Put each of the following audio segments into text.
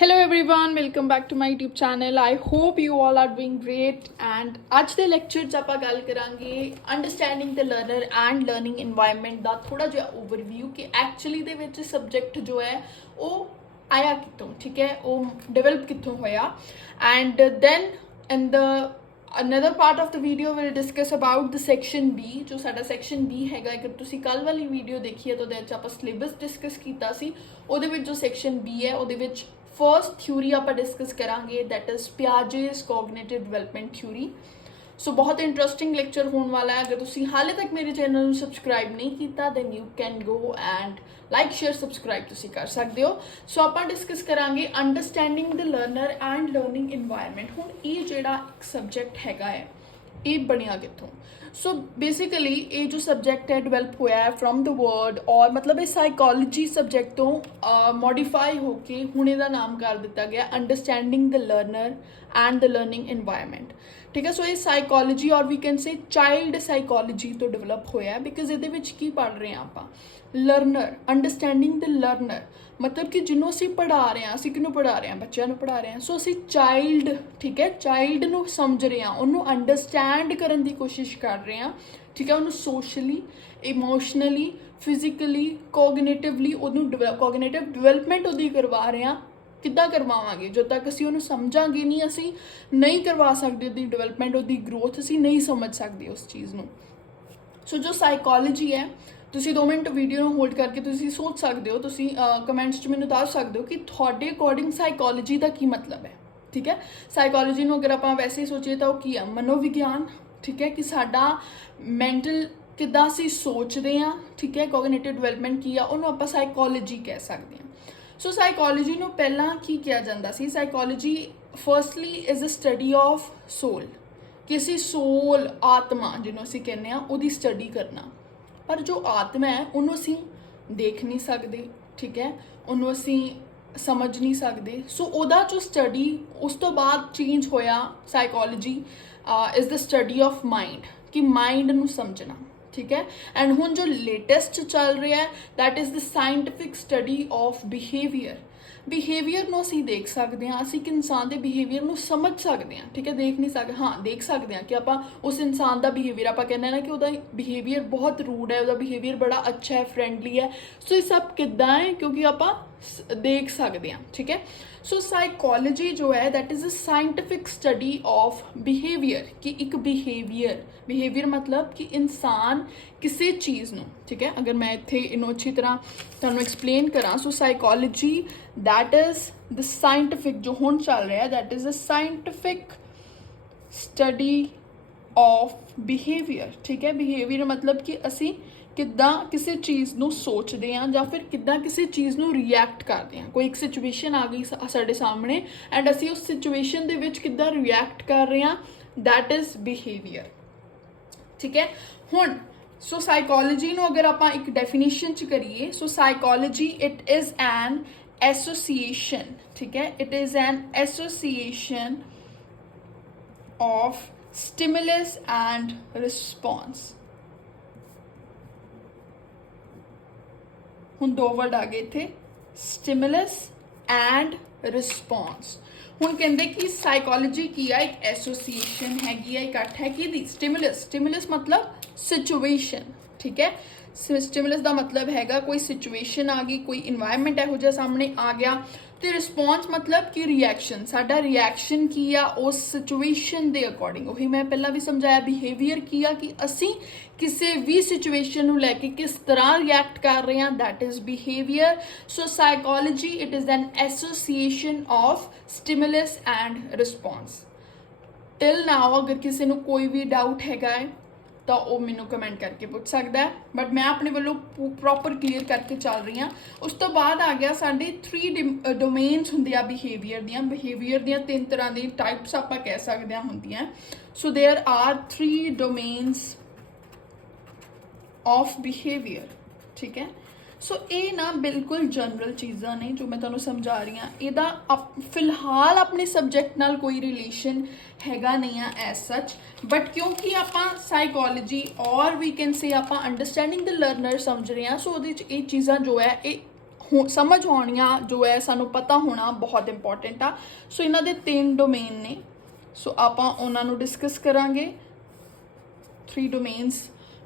Hello everyone, welcome back to my YouTube channel. I hope you all are doing great. And आज ਦੇ lecture 'ਚ ਆਪਾਂ ਗੱਲ ਕਰਾਂਗੇ understanding the learner and learning environment ਦਾ ਥੋੜਾ ਜਿਹਾ ਓਵਰਵਿਊ ਕਿ ਐਕਚੁਅਲੀ ਦੇ ਵਿੱਚ ਸਬਜੈਕਟ ਜੋ ਹੈ ਉਹ ਆਇਆ ਕਿੱਥੋਂ, ਠੀਕ ਹੈ, ਉਹ ਡਿਵੈਲਪ ਕਿੱਥੋਂ ਹੋਇਆ। And then in the another part of the video will discuss about the section B जो साडा section B हैगा। अगर तुसी कल वाली वीडियो देखी है तो ਉਹਦੇ ਵਿੱਚ ਆਪਾਂ ਸਿਲੇਬਸ ਡਿਸਕਸ ਕੀਤਾ ਸੀ। ਉਹਦੇ ਵਿੱਚ ਜੋ section B ਹੈ ਉਹਦੇ ਵਿੱਚ फर्स्ट थ्योरी आप डिस्कस करांगे that is Piaget's cognitive development theory. So बहुत इंटरेस्टिंग लेक्चर होने वाला है। अगर तुसी हाले तक मेरे चैनल को सबसक्राइब नहीं किया then you can go and like share subscribe तुसी कर सकते हो। सो आप डिस्कस करांगे understanding the learner and learning environment. हुण ये जिहड़ा एक सबजैक्ट हैगा है ये बनिया कित्थों। सो बेसिकली ये जो सबजैक्ट है डिवेलप होया है फ्रॉम द वर्ड और मतलब ये साइकोलॉजी सबजैक्ट तो मॉडिफाई होके हुणे दा नाम कर दिता गया understanding the learner and the learning environment, ठीक है। सो ये साइकोलॉजी और we can say child psychology तो डिवेलप होया है बिकॉज ये की पढ़ रहे हैं आप लर्नर अंडरस्टैंडिंग द लर्नर मतलब कि जिन्हों असी पढ़ा रहे हैं, असी किनू पढ़ा रहे हैं, बच्चों पढ़ा रहे हैं। सो असी चाइल्ड, ठीक है, चाइल्ड नू समझ रहे हैं, उन्होंने अंडरस्टैंड करने की कोशिश कर रहे हैं, ठीक है, उन्होंने सोशली इमोशनली फिजिकली कोगनेटिवली उन्होंने कोगनेटिव डिवेलपमेंट उदी करवा रहे हैं। किद्दां करवावांगे जो तक असी उन्होंने समझांगे नहीं, असी नहीं करवा सकते उदी डिवेलपमेंट उदी ग्रोथ असी नहीं समझ सकते उस चीज़ नू। सो जो साइकोलॉजी है ਤੁਸੀਂ 2 ਮਿੰਟ ਵੀਡੀਓ ਨੂੰ ਹੋਲਡ ਕਰਕੇ ਤੁਸੀਂ ਸੋਚ ਸਕਦੇ ਹੋ, ਤੁਸੀਂ ਕਮੈਂਟਸ 'ਚ ਮੈਨੂੰ ਦੱਸ ਸਕਦੇ ਹੋ ਕਿ ਤੁਹਾਡੇ ਅਕੋਰਡਿੰਗ ਸਾਈਕੋਲੋਜੀ ਦਾ ਕੀ ਮਤਲਬ ਹੈ, ਠੀਕ ਹੈ। ਸਾਈਕੋਲੋਜੀ ਨੂੰ ਅਗਰ ਆਪਾਂ ਵੈਸੇ ਸੋਚੀਏ ਤਾਂ ਉਹ ਕੀ ਹੈ, ਮਨੋਵਿਗਿਆਨ, ਠੀਕ ਹੈ, ਕਿ ਸਾਡਾ ਮੈਂਟਲ ਕਿੱਦਾਂ ਅਸੀਂ ਸੋਚਦੇ ਹਾਂ, ਠੀਕ ਹੈ, ਕੋਗਨੀਟਿਵ ਡਿਵੈਲਪਮੈਂਟ ਕੀ ਆ, ਉਹਨੂੰ ਆਪਾਂ ਸਾਈਕੋਲੋਜੀ ਕਹਿ ਸਕਦੇ ਹਾਂ। ਸੋ ਸਾਈਕੋਲੋਜੀ ਨੂੰ ਪਹਿਲਾਂ ਕੀ ਕਿਹਾ ਜਾਂਦਾ ਸੀ, psychology firstly is a study of soul, ਕਿਸੇ ਸੋਲ ਆਤਮਾ ਜਿਹਨੂੰ ਅਸੀਂ ਕਹਿੰਦੇ ਹਾਂ ਉਹਦੀ ਸਟੱਡੀ करना। पर जो आत्मा है उन्होंने असी देख नहीं सकते, ठीक है, उन्होंने असी समझ नहीं सकते। सो उहदा जो स्टडी उस तो बाद चेंज होया psychology is the study of mind कि माइंड नू समझना, ठीक है। एंड हुण जो लेटेस्ट चल रहा है that is the scientific study of behaviour. Behaviour ਨੂੰ ਅਸੀਂ ਦੇਖ ਸਕਦੇ ਹਾਂ, ਅਸੀਂ ਇੱਕ ਇਨਸਾਨ ਦੇ ਬਿਹੇਵੀਅਰ ਨੂੰ ਸਮਝ ਸਕਦੇ ਹਾਂ, ਠੀਕ ਹੈ, ਦੇਖ ਨਹੀਂ ਸਕਦੇ, ਹਾਂ ਦੇਖ ਸਕਦੇ ਹਾਂ ਕਿ ਆਪਾਂ ਉਸ ਇਨਸਾਨ ਦਾ ਬਿਹੇਵੀਅਰ ਆਪਾਂ ਕਹਿੰਦੇ ਨਾ ਕਿ ਉਹਦਾ ਬਿਹੇਵੀਅਰ ਬਹੁਤ ਰੂਡ ਹੈ, ਉਹਦਾ ਬਿਹੇਵੀਅਰ ਬੜਾ ਅੱਛਾ ਹੈ, ਫਰੈਂਡਲੀ ਹੈ। ਸੋ ਇਹ ਸਭ ਕਿੱਦਾਂ ਹੈ ਕਿਉਂਕਿ ਆਪਾਂ ਦੇਖ ਸਕਦੇ ਹਾਂ, ਠੀਕ ਹੈ। ਸੋ ਸਾਈਕੋਲੋਜੀ ਜੋ ਹੈ that is a scientific study of behaviour कि एक बिहेवियर मतलब कि इंसान किसी चीज़ नू, ठीक है, अगर मैं इत्थे इनू अच्छी तरह तुहानू एक्सप्लेन करा। So psychology that is the scientific जो हुण चल रहा है that is a scientific study of behaviour, ठीक है। बिहेवियर मतलब कि असी किद्दां किसी चीज़ नू सोचते हैं ਜਾਂ ਫਿਰ किद्दां किसी चीज़ नू रिएक्ट करते हैं। कोई एक सिचुएशन आ गई साडे सामने एंड असी उस सिचुएशन दे विच किद्दां रिएक्ट कर रहे हैं दैट इज़ बिहेवियर, ठीक है। हुण सो साइकोलॉजी नू अगर आपां एक डेफिनेशन च करिए, so psychology it is an association, ठीक है, it is an association of stimulus and response. हुण 2 वर्ड आ गए थे, स्टिमुलस एंड रिस्पॉन्स। हुण कहंदे कि साइकोलॉजी की है एक एसोसिएशन हैगी है, इकट्ठ है कि दी स्टिमुलस मतलब सिचुएशन, ठीक है। स्टिमुलस का मतलब हैगा कोई सिचुएशन आ गई, कोई इन्वायरमेंट इहो जिहा सामने आ गया। तो रिस्पॉन्स मतलब कि रिएक्शन, साडा रिएक्शन की आ उस सिचुएशन के अकॉर्डिंग। वही मैं पहला भी समझाया बिहेवियर की आ कि असी किसी भी सिचुएशन को लैके किस तरह रिएक्ट कर रहे हैं that is behaviour. So psychology it is an association of stimulus and response. Till now अगर किसी को कोई भी डाउट हैगा है तो वह मैनू कमेंट करके पूछ सकता है, बट मैं अपने वालों प्रॉपर क्लीयर करके चल रही हाँ। उस तो बाद आ गया साढ़े 3 डोमेन्स होंदियां बिहेवियर दियां 3 तरह की टाइप्स आप कह सकते हैं होंदियां। So there are 3 domains of behaviour, ठीक है। सो ये ना बिल्कुल जनरल चीज़ां ने जो मैं तुहानूं समझा रही हाँ, इहदा फिलहाल अपने सबजैक्ट नाल कोई रिलेशन हैगा नहीं है एज सच, बट क्योंकि आपां साइकोलॉजी और वी कैन से आपां अंडरस्टैंडिंग द लर्नर समझ रहे हैं, सो उहदे च ये चीज़ां जो है ये ਸਮਝ ਹੋਣੀਆਂ ਜੋ ਹੈ ਸਾਨੂੰ ਪਤਾ ਹੋਣਾ ਬਹੁਤ ਇੰਪੋਰਟੈਂਟ ਆ। ਸੋ ਇਹਨਾਂ ਦੇ 3 ਡੋਮੇਨ ਨੇ, ਸੋ ਆਪਾਂ ਉਹਨਾਂ ਨੂੰ ਡਿਸਕਸ ਕਰਾਂਗੇ। 3 ਡੋਮੇਨਸ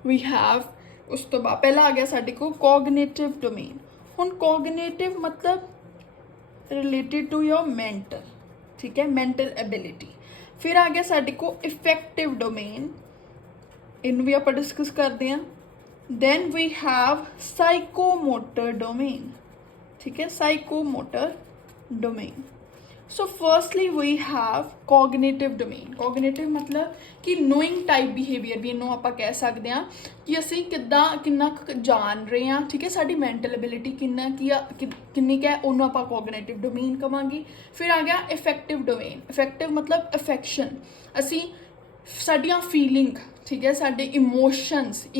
ਵੀ ਹੈਵ। ਉਸ ਤੋਂ ਬਾਅਦ ਪਹਿਲਾ ਆ ਗਿਆ ਸਾਡੇ ਕੋਲ ਕੋਗਨੀਟਿਵ ਡੋਮੇਨ। ਹੁਣ ਕੋਗਨੀਟਿਵ मतलब ਰਿਲੇਟਿਡ ਟੂ योर ਮੈਂਟਲ, ठीक है, ਮੈਂਟਲ ਐਬਿਲਿਟੀ। ਫਿਰ ਆ ਗਿਆ ਸਾਡੇ ਕੋਲ ਇਫੈਕਟਿਵ ਡੋਮੇਨ, ਇਹਨੂੰ ਵੀ ਆਪਾਂ ਡਿਸਕਸ ਕਰਦੇ ਹਾਂ। then we have psychomotor domain, ठीक है, psychomotor domain। so firstly we have cognitive domain। cognitive मतलब कि knowing type behavior भी इन्हों ਆਪਾਂ ਕਹਿ ਸਕਦੇ ਹਾਂ कि ਅਸੀਂ ਕਿੰਨਾ ਜਾਣ ਰਹੇ ਹਾਂ, ठीक है, ਸਾਡੀ mental ability ਕਿੰਨੀ ਹੈ ਉਹਨੂੰ ਆਪਾਂ cognitive domain ਕਵਾਂਗੇ। ਫਿਰ ਆ ਗਿਆ effective domain। effective मतलब affection, ਅਸੀਂ ਸਾਡੀਆਂ ਫੀਲਿੰਗ, ठीक है, साढ़े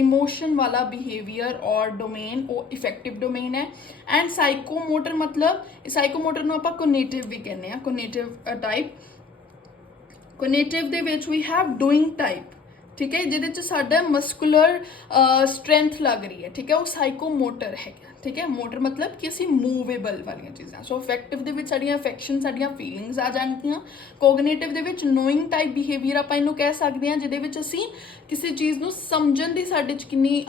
इमोशन वाला बिहेवियर और डोमेन वो इफेक्टिव डोमेन है। एंड साइकोमोटर मतलब साइकोमोटर ਨੂੰ ਆਪਾਂ ਕੋਗਨੀਟਿਵ ਵੀ ਕਹਿੰਦੇ ਆ, ਕੋਗਨੀਟਿਵ टाइप। ਕੋਗਨੀਟਿਵ ਦੇ ਵਿੱਚ ਵੀ हैव डूइंग टाइप, ठीक है, ਜਿਹਦੇ ਚ ਸਾਡਾ ਮਸਕੂਲਰ ਸਟਰੈਂਥ ਲੱਗ ਰਹੀ ਹੈ, ठीक है, ਉਹ ਸਾਈਕੋਮੋਟਰ ਹੈ, ठीक है। मोटर मतलब कि ਅਸੀਂ मूवेबल वाली चीज़ां। सो इफेक्टिव ਦੇ ਵਿੱਚ ਸਾਡੀਆਂ ਅਫੈਕਸ਼ਨ, ਸਾਡੀਆਂ ਫੀਲਿੰਗਸ ਆ ਜਾਣਗੀਆਂ। ਕੋਗਨੀਟਿਵ ਦੇ ਵਿੱਚ ਨੋਇੰਗ ਟਾਈਪ ਬਿਹੇਵੀਅਰ ਆਪਾਂ ਇਹਨੂੰ ਕਹਿ ਸਕਦੇ ਹਾਂ, ਜਿਹਦੇ ਵਿੱਚ ਅਸੀਂ ਕਿਸੇ ਚੀਜ਼ ਨੂੰ ਸਮਝਣ ਦੀ ਸਾਡੇ 'ਚ ਕਿੰਨੀ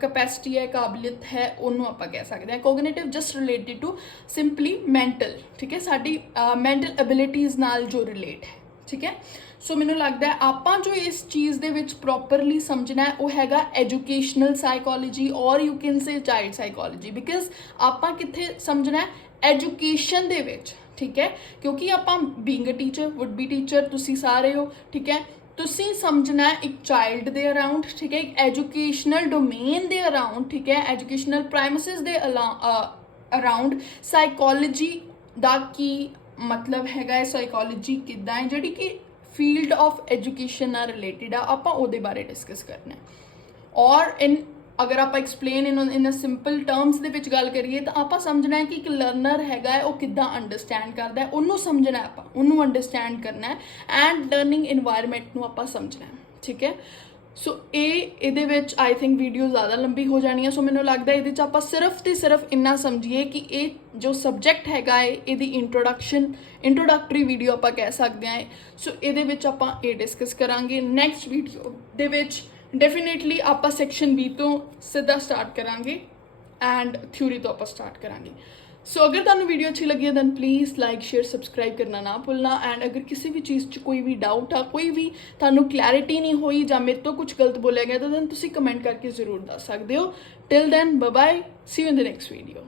ਕੈਪੈਸਿਟੀ ਹੈ, ਕਾਬਲੀਅਤ ਹੈ, ਉਹਨੂੰ ਆਪਾਂ ਕਹਿ ਸਕਦੇ ਹਾਂ। Cognitive just related to simply mental, ਠੀਕ ਹੈ, ਸਾਡੀ ਮੈਂਟਲ ਐਬਿਲਿਟੀਜ਼ ਨਾਲ ਜੋ ਰਿਲੇਟ ਹੈ, ठीक है। ਸੋ ਮੈਨੂੰ ਲੱਗਦਾ ਹੈ ਆਪਾਂ ਜੋ ਇਸ ਚੀਜ਼ ਦੇ ਵਿੱਚ ਪ੍ਰੋਪਰਲੀ ਸਮਝਣਾ ਹੈ ਉਹ ਹੈਗਾ ਐਜੂਕੇਸ਼ਨਲ ਸਾਈਕੋਲੋਜੀ ਔਰ you can say child psychology. Because ਆਪਾਂ ਕਿੱਥੇ ਸਮਝਣਾ ਹੈ, ਐਜੂਕੇਸ਼ਨ ਦੇ ਵਿੱਚ, ਠੀਕ ਹੈ, ਕਿਉਂਕਿ ਆਪਾਂ being a teacher, would be teacher ਤੁਸੀਂ ਸਾਰੇ ਹੋ, ਠੀਕ ਹੈ, ਤੁਸੀਂ ਸਮਝਣਾ ਹੈ ਇੱਕ ਚਾਈਲਡ ਦੇ ਅਰਾਊਂਡ, ਠੀਕ ਹੈ, ਇੱਕ ਐਜੂਕੇਸ਼ਨਲ ਡੋਮੇਨ ਦੇ ਅਰਾਊਂਡ, ਠੀਕ ਹੈ, ਐਜੂਕੇਸ਼ਨਲ ਪ੍ਰਾਇਮਸਿਸ ਦੇ ਅਰਾਊਂਡ ਸਾਈਕੋਲੋਜੀ ਦਾ ਕੀ मतलब हैगा है, साइकोलॉजी किद्दां है जिहड़ी कि फील्ड ऑफ एजुकेशन नाल रिलेटेड आ, आपां उहदे बारे डिस्कस करना है। और इन अगर आप एक्सप्लेन इन सिंपल टर्म्स दे विच गल करिए तो आपां समझना है कि एक लर्नर हैगा है वो किद्दां अंडरस्टैंड करदा है, उन्होंने समझना है, आपां उन्होंने अंडरस्टैंड करना है एंड लर्निंग इन्वायरमेंट नूं आपां समझना है, ठीक है। सो ਇਹਦੇ ਵਿੱਚ ਆਈ ਥਿੰਕ ਵੀਡੀਓ ਜ਼ਿਆਦਾ ਲੰਬੀ ਹੋ ਜਾਣੀ ਹੈ। ਸੋ ਮੈਨੂੰ ਲੱਗਦਾ ਇਹਦੇ 'ਚ ਆਪਾਂ ਸਿਰਫ ਤੇ ਸਿਰਫ ਇੰਨਾ ਸਮਝੀਏ ਕਿ ਇਹ ਜੋ ਸਬਜੈਕਟ ਹੈਗਾ ਹੈ ਇਹਦੀ ਇੰਟਰੋਡਕਟਰੀ ਵੀਡੀਓ ਆਪਾਂ ਕਹਿ ਸਕਦੇ ਹਾਂ। ਸੋ ਇਹਦੇ ਵਿੱਚ ਆਪਾਂ ਇਹ ਡਿਸਕਸ ਕਰਾਂਗੇ। ਨੈਕਸਟ ਵੀਡੀਓ ਦੇ ਵਿੱਚ ਡੈਫੀਨੇਟਲੀ ਆਪਾਂ ਸੈਕਸ਼ਨ B ਤੋਂ ਸਿੱਧਾ ਸਟਾਰਟ ਕਰਾਂਗੇ ਐਂਡ ਥਿਊਰੀ ਤੋਂ ਆਪਾਂ ਸਟਾਰਟ ਕਰਾਂਗੇ। सो अगर तुहानू वीडियो अच्छी लगी है then please like share subscribe करना ना भूलना। एंड अगर किसी भी चीज़ च कोई भी डाउट आ, कोई भी तुहानू क्लैरिटी नहीं हुई या मेरे तो कुछ गलत बोलिया गया तो दैन तुसी कमेंट करके ज़रूर दस सकते हो। Till then bye bye, see you in the next video.